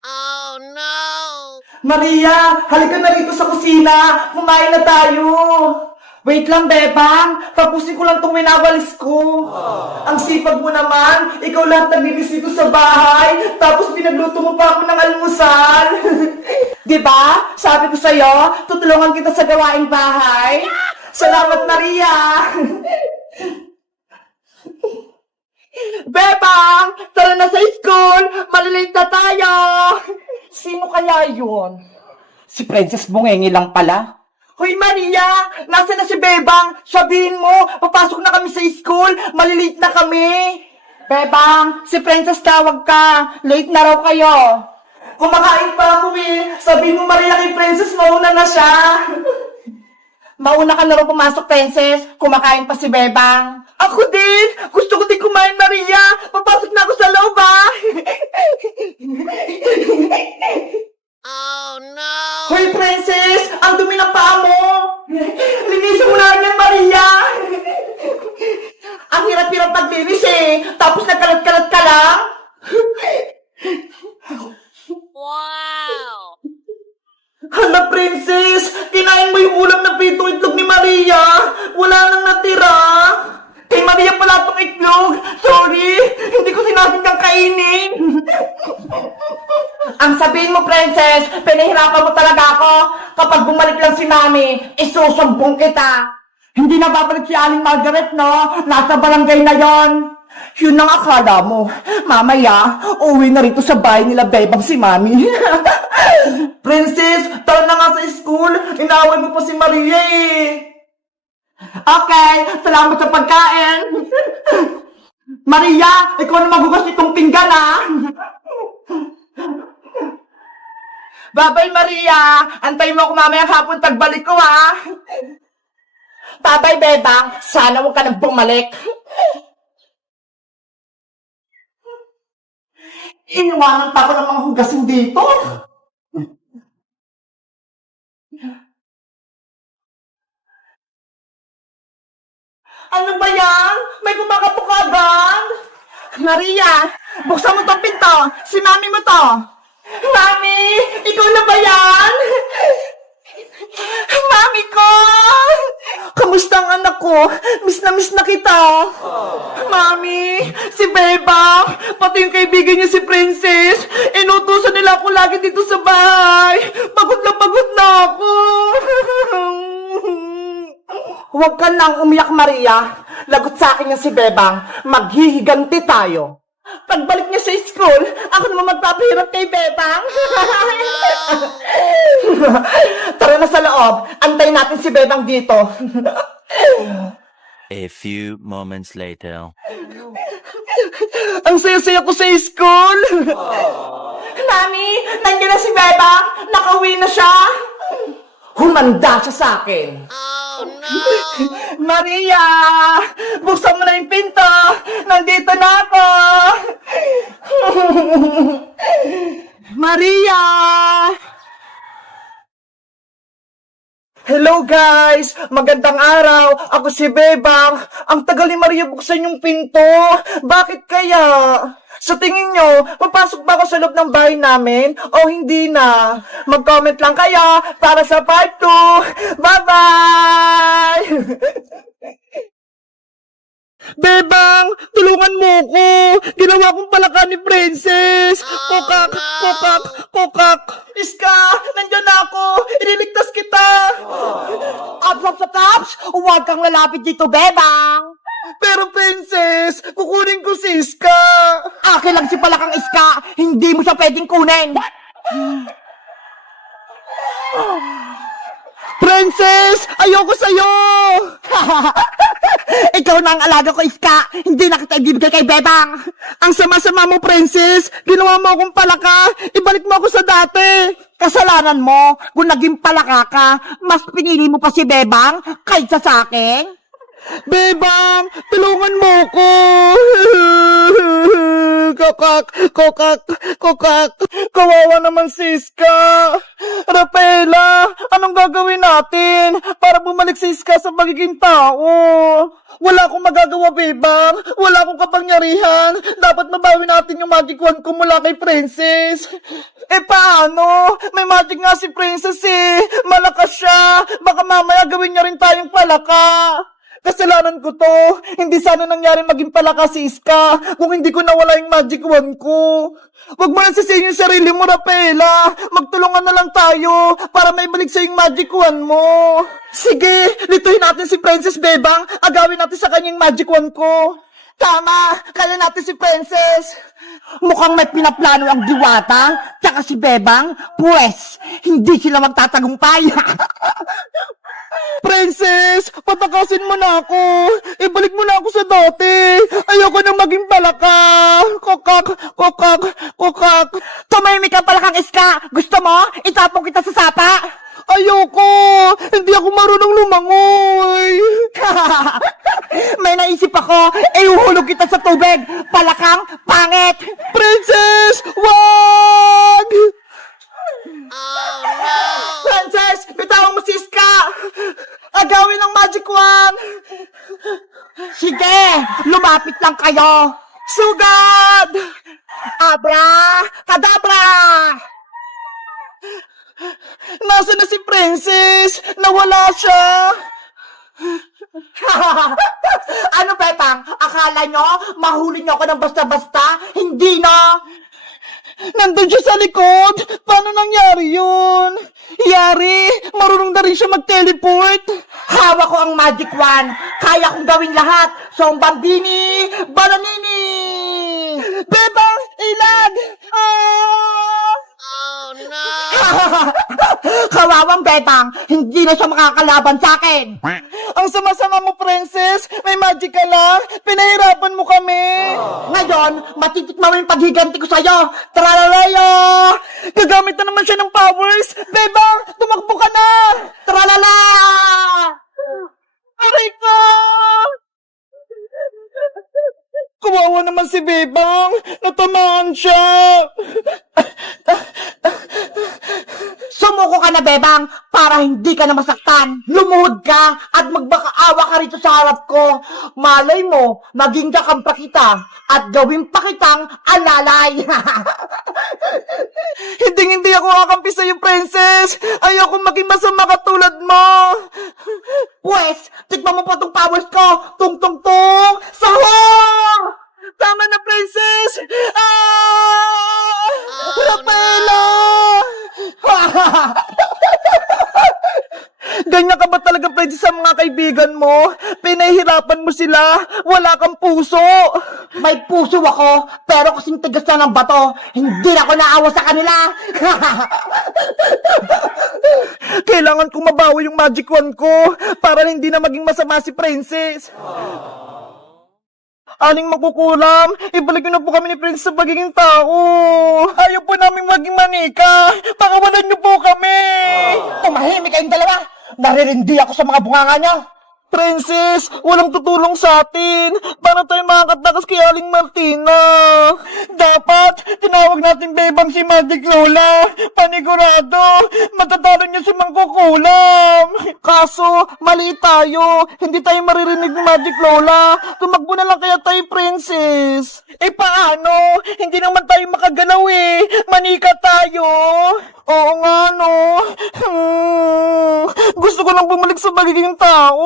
Oh no! Maria, halika na rito sa kusina. Kumain na tayo. Wait lang, Bebang. Tapusin ko lang itong winawalis ko. Ang sipag mo naman. Ikaw lahat naglinis dito sa bahay. Tapos pinagluto mo pa ako ng almusal. Diba? Sabi ko sa'yo, tutulungan kita sa gawaing bahay. Salamat, Maria. Bebang! Tara na sa school! Malilate na tayo! Sino kaya yun? Si Princess Bungengi lang pala. Hoy Maria! Nasaan na si Bebang? Sabihin mo, papasok na kami sa school, malilate na kami. Bebang, si Princess tawag ka. Late na raw kayo. Kumakain pa ako eh. Sabihin mo Maria kay Princess, mauna na siya. Mauna ka na raw pumasok, Princess. Kumakain pa si Bebang. Ako din! Gusto ko din kumain, Maria! Papasok na ako sa loob, ah! Oh no! Hoy, Princess! Ang dumi ng paa mo! Linisin mo na yan, Maria! Ang hirap-hirap paglinis eh! Tapos nagkalat-kalat ka lang! Wow! Hala, Princess! Kinain mo yung ulam na pritong itlog ni Maria! Wala nang natira! Kay Maria pala itong itlog! Sorry! Hindi ko sinasadyang kainin! Ang sabihin mo, Princess, pinahirapan mo talaga ako. Kapag bumalik lang si Mami, isusumbong kita. Hindi na babalik si Aling Margaret, no? Nasa barangay na yon. Yun ang akala mo. Mamaya, uwi na rito sa bahay nila Bebang si Mami. Princess, tara na nga sa school. Inaaway mo pa si Maria eh. Okay, salamat sa pagkain. Maria, ikaw na maghugas itong pinggan, ah. Babay, Maria. Antayin mo ako mamaya hapon pagbalik ko, ah. Babay, Bebang. Sana huwag ka nang bumalik. Iniwanan pa ako ng mga hugasin dito. Ano ba yan? May kumakatok agad? Maria, buksan mo tong pinto. Si Mami mo to. Mami, ikaw na ba yan? Mami ko! Kamusta ang anak ko? Miss na kita. Mami, si Beba, pati yung kaibigan niya si Princess, inutusan nila ako lagi dito sa bahay. Pagod na ako. Huwag ka nang umiyak, Maria. Lagot sa akin yung si Bebang. Maghihiganti tayo. Pagbalik niya sa school, ako naman magpapahirap kay Bebang. Tara na sa loob. Antayin natin si Bebang dito. A few moments later. Ang saya-saya ko sa school. Mami, nandiyan na si Bebang. Nakauwi na siya. Humanda siya sa akin. Oh no! Maria! Buksan mo na yung pinto! Nandito na ako! Maria! Hello guys! Magandang araw! Ako si Bebang! Ang tagal ni Maria buksan yung pinto! Bakit kaya? Sa tingin nyo, papasok ba ako sa loob ng bahay namin o hindi na? Mag-comment lang kayo para sa part 2! Bye-bye! Bebang, tulungan mo ko! Ginawa kong palaka ni Princess! Kokak! Kokak! Kokak! Iska! Nandyan na ako! Iniligtas kita! Ups! Huwag kang lalapit dito, Bebang! Pero Princess, kukunin ko si Iska! Akin lang si palakang Iska! Hindi mo siya pwedeng kunin! Princess! Ayoko sa'yo! Ikaw na ang alaga ko, Iska! Hindi na kita ibibigay kay Bebang! Ang sama-sama mo, Princess! Ginawa mo akong palaka! Ibalik mo ako sa dati! Kasalanan mo! Kung naging palaka ka, mas pinili mo pa si Bebang kaysa sa akin! Bebang! Tulungan mo ko! Kokak! Kawawa naman si Iska! Rafaela! Anong gagawin natin para bumalik si Iska sa pagiging tao? Wala akong magagawa, Bebang! Wala akong kapangyarihan! Dapat mabawi natin yung magic wand ko mula kay Princess! Eh paano? May magic nga si Princess eh. Malakas siya. Baka mamaya gawin niya rin tayong palaka. Kasalanan ko to. Hindi sana nangyari maging palaka si Iska kung hindi ko nawala yung magic wand ko. Huwag mo nang sisihin yung sarili mo, Rafaela. Magtulungan na lang tayo para may balik sa yung magic wand mo. Sige, lituhin natin si Princess Bebang. Agawin natin sa kanyang magic wand ko. Tama! Kaya natin si Princess! Mukhang may pinaplano ang Diwata, tsaka si Bebang, pues, hindi sila magtatagumpay. Princess, patakasin mo na ako. Ibalik mo na ako sa dati. Ayoko nang maging palaka. Kokak, kokak, kokak. Tumahimik ka palakang Iska. Gusto mo? Itapong kita sa sapa. Ayoko! Hindi ako marunong lumangoy! May naisip ako, iuhulog kita sa tubig! Palakang pangit! Princess! Wag! Oh no! Princess! Bitawan mo si Iska! Agawin ang magic wand! Sige! Lumapit lang kayo! Sugad! Abra! Kadabra! Nasaan na si Princess? Nawala siya! Ano, Pepang? Akala nyo, mahuli nyo ako ng basta-basta? Hindi na! Nandun siya sa likod! Paano nangyari yun? Yari, marunong na rin siya mag-teleport! Hawak ko ang magic wand! Kaya kong gawin lahat! So, Bambini! Bananini! Bebang! Ilag! Ah! Oh no! Kawawang Bebang, hindi na siya makakalaban sa akin. Ang sama-sama mo, Princess. May magic ka lang. Pinahirapan mo kami. Ngayon, matitikman mo yung paghiganti ko sa'yo. Tralalayo! Gagamit na naman siya ng powers. Bebang, tumakbo ka na! Tralala! Aray ko! Kawawa naman si Bebang. Natamaan siya. Sumuko ka na, Bebang, para hindi ka na masaktan. Lumuhod ka at magbakaawa ka rito sa harap ko. Malay mo, maging kakampa kita at gawin pa kitang alalay. Hindi ako kakampi sa'yo, Princess. Ayoko maging masama katulad mo. Pwes, tikman mo po itong powers ko. Tung-tung-tung! Sahur! Tama na, Princess! Ah! Rafaela! Ganyan ka ba talaga, Princess, sa mga kaibigan mo? Pinahihirapan mo sila. Wala kang puso. May puso ako, pero kasing tigas na ng bato, hindi na ako naawa sa kanila. Kailangan kong mabawi yung magic wand ko para hindi na maging masama si Princess. Aling magkukulam, ibalik niyo na po kami ni Princess sa pagiging tao. Ayaw po namin maging manika. Pakawalan niyo po kami. Tumahimik kayong dalawa. Naririndi ako sa mga bunganga niyo. Princess, walang tutulong sa atin. Paano tayo makakatakas kay Aling Martina? Dapat, tinawag natin Bebang si Magic Lola. Panigurado, matatalo niya si Mangkukulam. Kaso, mali tayo. Hindi tayo maririnig ni Magic Lola. Tumakbo na lang kaya tayo, Princess. Eh paano? Hindi naman tayo makagalaw eh. Manika tayo. Oo nga, no. Gusto ko lang bumalik sa pagiging tao.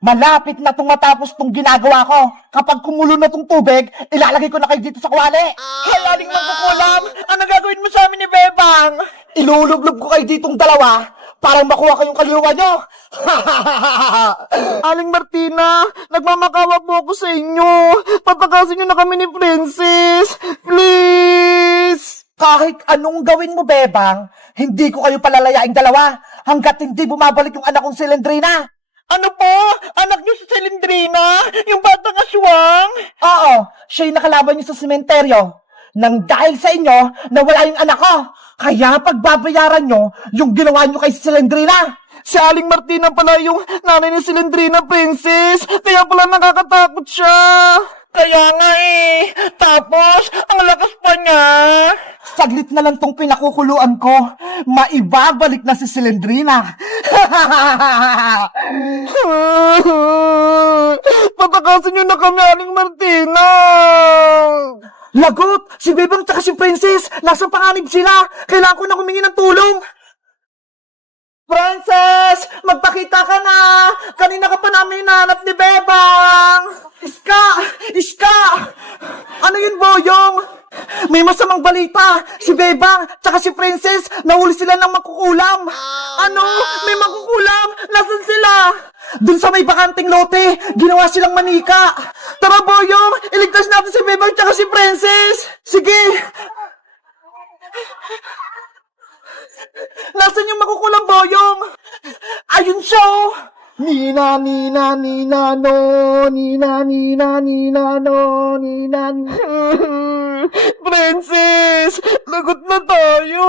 Malapit na itong matapos itong ginagawa ko. Kapag kumulo na itong tubig, ilalagay ko na kayo dito sa kwali. Hey, Aling Magkukulam, ano gagawin mo sa amin ni Bebang? Ilulublob ko kayo ditong dalawa para makuha kayong kaluluwa nyo. Aling Martina, nagmamakawa po ako sa inyo. Patakasin nyo na kami ni Princess. Please! Kahit anong gawin mo, Bebang, hindi ko kayo palalayaing dalawa hanggat hindi bumabalik yung anak kong si Lendrina. Ano po? Anak niyo si Lendrina? Yung batang aswang? Oo, siya'y nakalaban niyo sa sementeryo. Nang dahil sa inyo, nawala yung anak ko. Kaya pagbabayaran nyo yung ginawa nyo kay si Lendrina. Si Aling Martina pala yung nanay ni si Lendrina, Princess. Kaya pala nakakatakot siya. Kaya nga eh. Tapos, ang lakas pa niya. Saglit na lang tong pinakukuluan ko. Maibabalik na si Silendrina. Patakasin niyo na kami, Aling Martina. Lagot! Si Bebang tsaka si Princess! Nasa panganib sila! Kailangan ko na humingi ng tulong! Princess! Magpakita ka na! Kanina ka pa namin hinahanap ni Bebang! Iska! Iska! Ano yun, Boyong? May masamang balita! Si Bebang tsaka si Princess nahuli sila ng mangkukulam! Ano? May mangkukulam? Nasaan sila? Dun sa may bakanting lote, ginawa silang manika! Tara, Boyong! Iligtas natin si Bebang tsaka si Princess! Sige! Nasaan yung makukulang, Boyong? Ayun siya, oh! Nina, Nina, Nina, no. Nina, Nina, Nina, no. Nina, Princess! Lagot na tayo!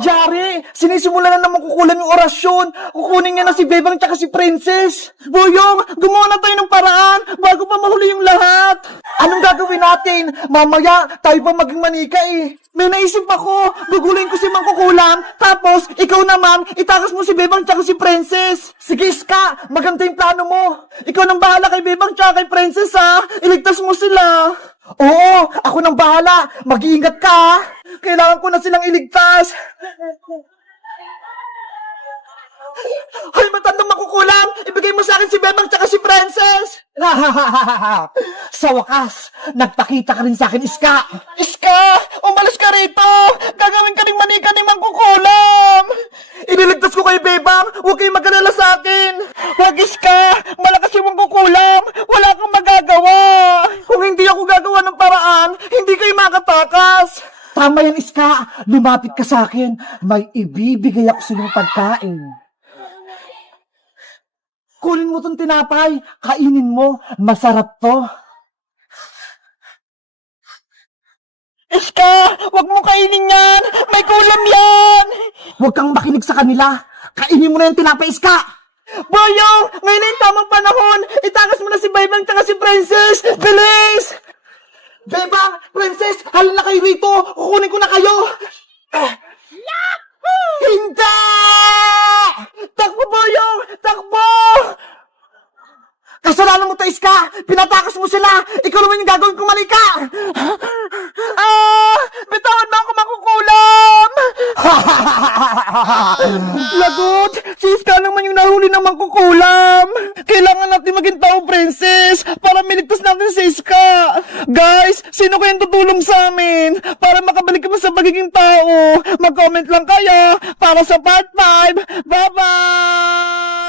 Yari! Sinisimula na naman kukulan yung orasyon! Kukunin niya na si Bebang tsaka si Princess! Boyong! Gumawa na tayo ng paraan bago pa mahuli yung lahat! Anong gagawin natin? Mamaya, tayo pa maging manika eh! May naisip ako! Gugulin ko si Mangkukulam, tapos ikaw naman, itakas mo si Bebang tsaka si Princess! Sige, Ska! Maganda yung plano mo! Ikaw nang bahala kay Bebang tsaka kay Princess, ha! Iligtas mo sila! Oo! Ako nang bahala! Mag-iingat ka, ha! Kailangan ko na silang iligtas! Hoy, matandang Mangkukulam! Ibigay mo sa akin si Bebang tsaka si Princess! Sa wakas, nagpakita ka rin sa akin, Iska! Iska! Umalis ka rito! Gagawin ka rin manika ni Mangkukulam! Iniligtas ko kay Bebang! Huwag kayong mag-alala sa akin! Huwag, Iska! Malakas yung Mangkukulam! Wala kang magagawa! Kung hindi ako gagawa ng paraan, hindi kayo makatakas! Tama yan, Iska! Lumapit ka sa akin! May ibibigay ako sa iyong pagkain! Kunin mo tong tinapay, kainin mo, masarap to. Iska, wag mo kainin yan, may kulam yan. Huwag kang makinig sa kanila, kainin mo na yung tinapay, Iska. Boyong, ngayon na yung tamang panahon, itakas mo na si Bebang tsaka si Princess, bilis! Bebang, Princess, halin na kayo rito, kukunin ko na kayo. Hindi! Takbo, Boyong! Takbo! Kasalanan mo to, Iska! Pinatakas mo sila! Ikaw naman yung gagawin kong manika! Bitawan mo ako, Mangkukulam! Lagot! Si Iska naman yung nahuli ng Mangkukulam! Kailangan natin maging tao, Princess! Para miligtas natin si Iska! Guys, sino kayang tutulong sa amin? Para makabalik kami sa pagiging tao! Mag-comment lang kayo para sa part 5! Bye-bye!